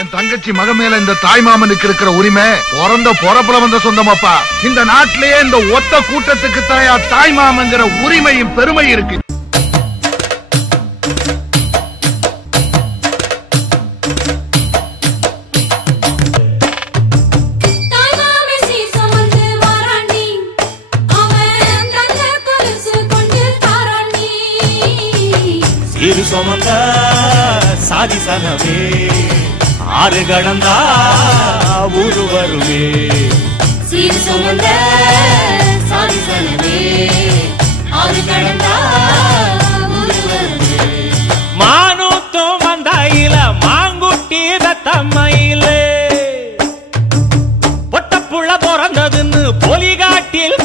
என் தங்கச்சி மக மேல இந்த தாய் மாமனுக்கு இருக்கிற உரிமை பிறந்த பொறப்புல வந்த சொந்தமாப்பா. இந்த நாட்டிலேயே இந்த ஒத்த கூட்டத்துக்கு தாயா தாய் மாமங்கிற உரிமையும் பெருமை இருக்கு. சுமந்த சாதி சனவே ஆறு கடந்தா ஊரு வருமே சீர் சுமந்த சாதி செலவே ஆறு கடந்தா மானூத்தும் பொட்டப்புள்ள பிறந்ததுன்னு பொலிகாட்டில்